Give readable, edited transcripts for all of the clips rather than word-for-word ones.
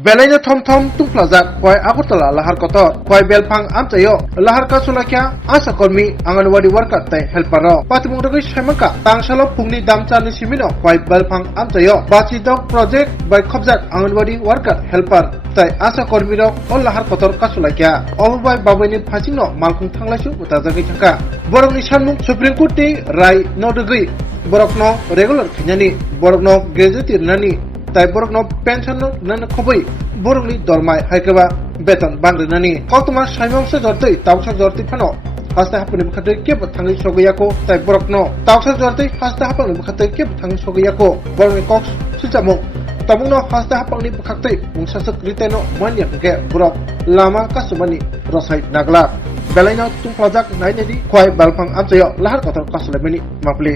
Belanya thom tungplajak koi Agartala lahar kotor koi belpang amchayo lahar kasulakya asa kormi anganwadi worker tai helper ro patimung rogi shemaka tangsalo pungni damcha ni simino koi belpang amchayo bachi dog project by khobjak anganwadi worker helper tai asa kormi ro ol lahar kotor kasulakya obai babaini phasingno malkhung thanglasu utajagi thaka borokni sanmung supreme court ti rai nodugui borokno regular khinyani borokno graduate nani tai borokno pension nan khobui borokni dormai haikaba beton bangrinani koktuma saimongsa jortui tawsa jorti phano hasta hapuni bkhatui kep thangi sogiyako tai borokno tawsa jortui hasta hapani bkhatui kep thangi sogiyako borokni kok sichamo tamungno hasta hapangni bkhaktui mungsasak riteno manya ke borok lama kasumani rosai nagla belaino tungplajak nainedi khoi balpang amchayo lahar kotor kasulebeni mapli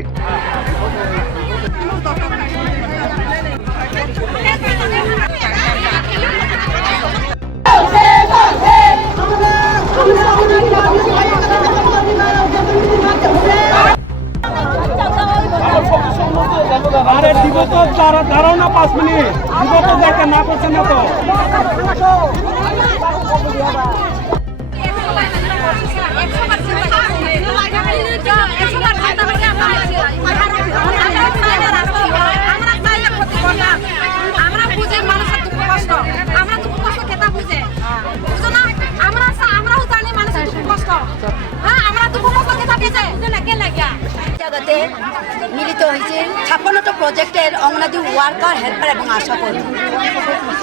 আরে দিব তো দাঁড়াও না 5 minute দিব তো দেখে না করছে না তো আমরা বুঝে মানুষের দুঃখ কষ্ট আমরা দুঃখ কষ্ট খেতা বুঝে বুঝো না আমরাও জানি মানুষের দুঃখ কষ্ট হ্যাঁ আমরা দুঃখ কষ্ট খেতা বুঝে বুঝো না কে লাগিয়া জায়গাতে মিলিত হয়েছে 56টা প্রজেক্টের অঙ্গনাদি ওয়ার্কার হেল্পার এবং আশাকর্মী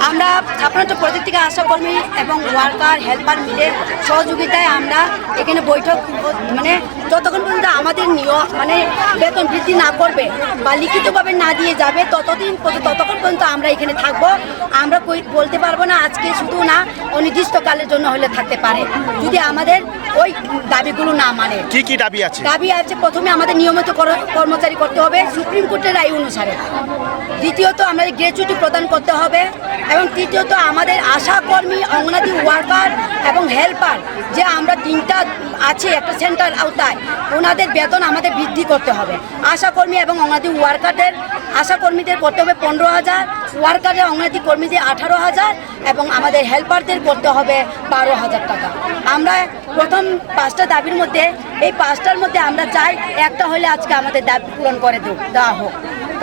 আমরা 56টা প্রজেক্ট থেকে আশাকর্মী এবং ওয়ার্কার হেল্পার মিলে সহযোগিতায় আমরা এখানে বৈঠক মানে যতক্ষণ পর্যন্ত আমাদের মানে বেতন বৃদ্ধি না করবে বা লিখিতভাবে না দিয়ে যাবে ততক্ষণ পর্যন্ত আমরা এখানে থাকবো আমরা বলতে পারবো না আজকে শুধু না অনির্দিষ্টকালের জন্য হলে থাকতে পারে যদি আমাদের ওই দাবিগুলো না মানে কি দাবি আছে প্রথমে আমাদের নিয়মিত কর্মচারী করতে হবে সুপ্রিম কোর্টের রায় অনুসারে দ্বিতীয়ত আমাদের গ্র্যাচুইটি প্রদান করতে হবে এবং তৃতীয়ত আমাদের আশাকর্মী অঙ্গনাদি ওয়ার্কার এবং হেল্পার যে আমরা 3টা আছে একটা সেন্টার আওতায় ওনাদের বেতন আমাদের বৃদ্ধি করতে হবে আশাকর্মী এবং অঙ্গনাদি আশাকর্মীদের করতে হবে 15,000 ওয়ার্কারের অঙ্গনাদি কর্মীদের 18,000 এবং আমাদের হেল্পারদের করতে হবে 12,000 টাকা আমরা প্রথম 5টা দাবির মধ্যে এই 5টার মধ্যে আমরা চাই একটা হলে আজকে আমাদের দাবি পূরণ করে দেওয়া হোক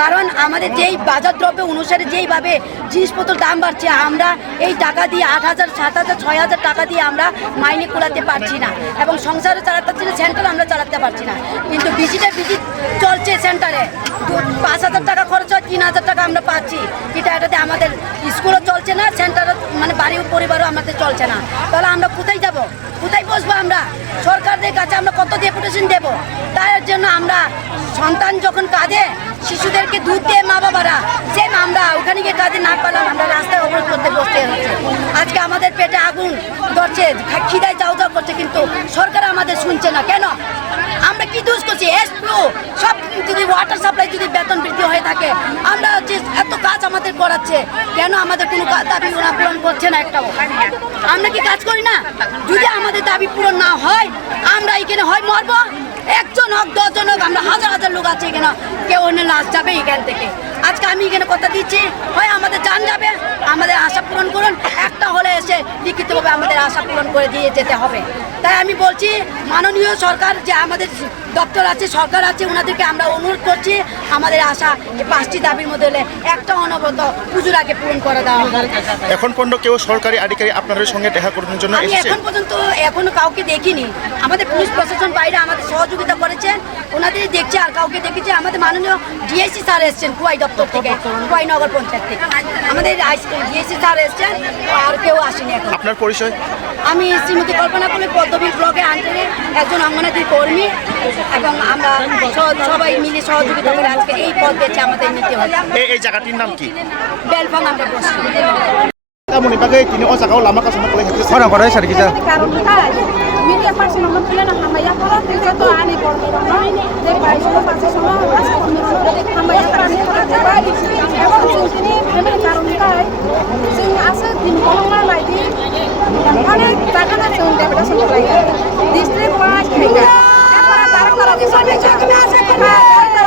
কারণ আমাদের যেই বাজার দ্রব্য অনুসারে যেইভাবে জিনিসপত্রের দাম বাড়ছে আমরা এই টাকা দিয়ে 8,000 7,000 6,000 টাকা দিয়ে আমরা মাইনে কুলাতে পারছি না এবং সংসারে চালাতে পারছি না সেন্টার আমরা চালাতে পারছি না কিন্তু ভিজিট চলছে সেন্টারে 5,000 টাকা খরচ হয় 3,000 টাকা আমরা পাচ্ছি কিন্তু এটাতে আমাদের স্কুলও চলছে না সেন্টারও মানে বাড়ি পরিবারও আমাদের চলছে না তাহলে আমরা কোথায় যাব কোথায় বসবো আমরা সরকারদের কাছে আমরা কত ডেপুটেশন দেব তার জন্য আমরা সন্তান যখন কাঁদে শিশুদেরকে দুধ দিয়ে মা বাবারা যে আমরা ওখানে গিয়ে কাজে না পেলাম আমরা রাস্তায় অবরোধ করতে বসতে হচ্ছে আজকে আমাদের পেটে আগুন ধরছে খিদায় যাও করছে কিন্তু সরকার আমাদের শুনছে না কেন আমরা কি দোষ করছি সব যদি ওয়াটার সাপ্লাই যদি বেতন বৃদ্ধি হয়ে থাকে আমরা হচ্ছে এত কাজ আমাদের করাচ্ছে কেন আমাদের কোনো দাবি ওরা পূরণ করছে না একটাও আমরা কি কাজ করি না যদি আমাদের দাবি পূরণ না হয় আমরা এখানে হয় মরবো 1 জন হোক 10 জন হোক আমরা হাজার লোক আছে এখানে কেউ অন্য লাশ যাবে এখান থেকে আজকে আমি এখানে কথা দিচ্ছি হয় আমাদের জান যাবে আমাদের আশা পূরণ করুন একটা হলে এসে লিখিতভাবে আমাদের আশা পূরণ করে দিয়ে যেতে হবে তাই আমি বলছি মাননীয় সরকার যে আমাদের দপ্তর আছে সরকার আছে ওনাদেরকে আমরা অনুরোধ করছি আমাদের আশা এই 5টি দাবির মধ্যে হলে একটা অনবরত পুজোর আগে পূরণ করে দেওয়া হবে এখন পর্যন্ত কেউ সরকারি আধিকারিক আপনাদের সঙ্গে দেখা করার জন্য আমি এখন পর্যন্ত এখনো কাউকে দেখিনি আমাদের পুলিশ প্রশাসন বাইরে আমাদের সহযোগিতা করেছেন ওনাদের দেখছি আর কাউকে দেখেছি আমাদের মাননীয় ডিআইসি স্যার এসছেন কুয়াই দপ্তর থেকে কুয়াই নগর পঞ্চায়েত থেকে আমাদের ডিআইসি স্যার এসছেন আর কেউ আসেনি এখন আপনার পরিচয় আমি শ্রীমতী কল্পনা করি পদ্মবী ব্লকের আন্ডারে একজন অঙ্গনাদি কর্মী এবং আমরা সবাই মিলে সহযোগিতা করে আজকে এই পদ বেছে আমাদের নিতে হয় এই জায়গাটির নাম কি বেলফাং আমরা বসছি Kamu ni bagai kini osa kau lama kasih nak lagi. orang pada syari kita media person naman pala ng hamaya ko ito to ani ko de país ko pasa sama asa ko hamaya karani ko de bali ewan sini kami karon kai sing asa din ko nga lagi মানে টাকা না চুন দেবে এটা সব লাগে district wise থেকে এরপর তারা করা দিছে আমি আসে করবে করবে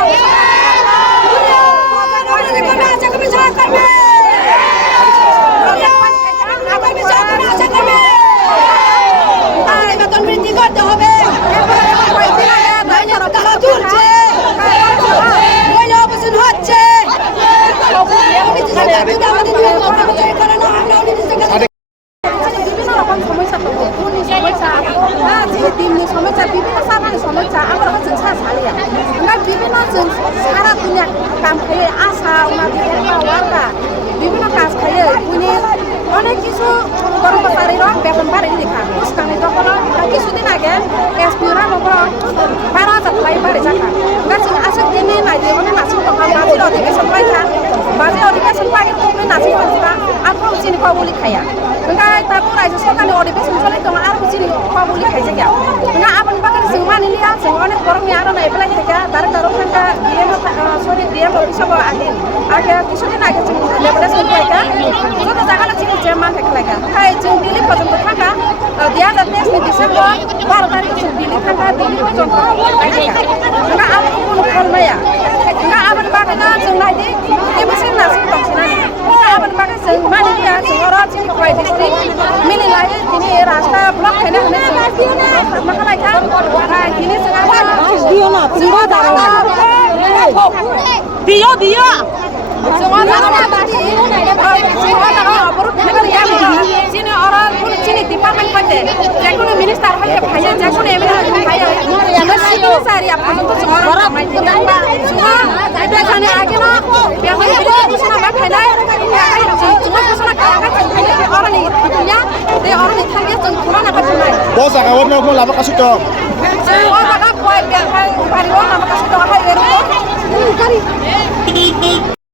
buli khaya ngai ta ko rai so kan ori be sun to ar bu chini ko buli khai ja nga aban bakan sing mani liya sing one borong ni ara na epla theka dar dar khanga diye no sori diye mo bisa ba age কিছুদিন আগে sing lebra sun ka so ta jaga na chini chairman thekla ka khai jing dili পর্যন্ত থাকা দিয়া যাতে December 12 তারিখ sing dili থাকা dili পর্যন্ত nga aban ko kormaya nga aban bakana sing nai di e mesin na sing tong sinani aban bakan sing mani liya sing ora chini khoi district mili lai tini rasta block khane hane makalai ka tini sing দিও না তোমরা দাঁড়াও দিও দিও semua orang tadi, semua orang baru kenal ya, sini orang pun sini departemen pada, jangan minister hal yang kaya, jangan emelah kaya, jangan sini sehari apa itu semua orang main kita, semua biasanya aja lah, biasanya itu sana makan kaya, semua sana kaya orang ini punya, dia orang ini kaya cengkuran apa semua. Bos agak mau lama kasih dong. Semua orang kaya biar hari orang apa kasih tahu hari itu,